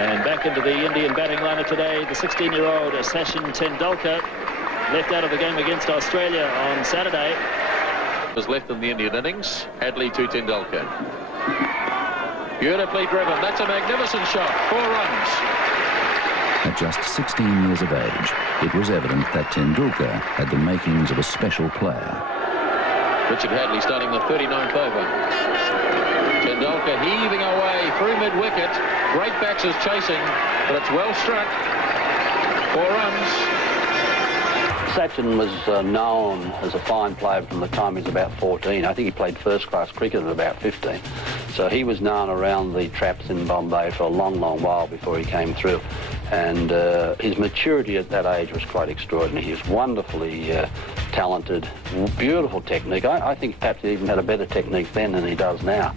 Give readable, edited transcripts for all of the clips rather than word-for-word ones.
And back into the Indian batting lineup today, the 16-year-old Sachin Tendulkar, left out of the game against Australia on Saturday. Was left in the Indian innings. Hadlee to Tendulkar. Beautifully driven. That's a magnificent shot. 4 runs. At just 16 years of age, it was evident that Tendulkar had the makings of a special player. Richard Hadlee starting the 39th over. Tendulkar heaving away through mid-wicket. Great batsers chasing, but it's well struck. 4 runs. Sachin was known as a fine player from the time he was about 14. I think he played first-class cricket at about 15. So he was known around the traps in Bombay for a long, long while before he came through. And his maturity at that age was quite extraordinary. He was wonderfully talented, beautiful technique. I think perhaps he even had a better technique then than he does now.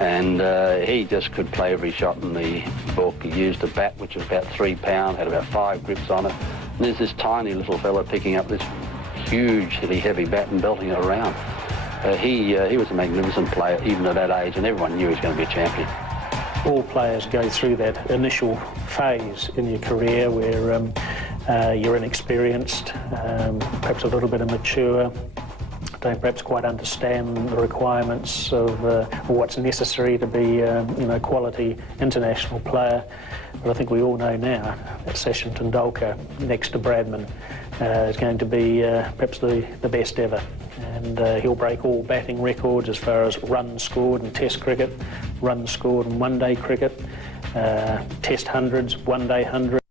And he just could play every shot in the book. He used a bat which was about 3 pounds, had about 5 grips on it. And there's this tiny little fella picking up this hugely heavy bat and belting it around. He was a magnificent player even at that age, and everyone knew he was going to be a champion. All players go through that initial phase in your career where you're inexperienced, perhaps a little bit immature, don't perhaps quite understand the requirements of what's necessary to be a quality international player. But I think we all know now that Sachin Tendulkar, next to Bradman, is going to be perhaps the best ever. And he'll break all batting records as far as runs scored in Test cricket, runs scored in one-day cricket, Test hundreds, one-day hundreds,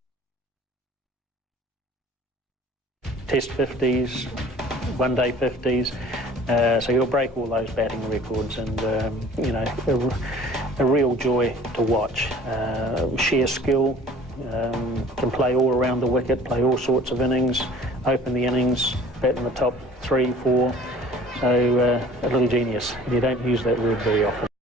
Test 50s, one-day 50s. So he'll break all those batting records, and a real joy to watch. Sheer skill, can play all around the wicket, play all sorts of innings, open the innings, bat in the top 3, 4. So a little genius. You don't use that word very often.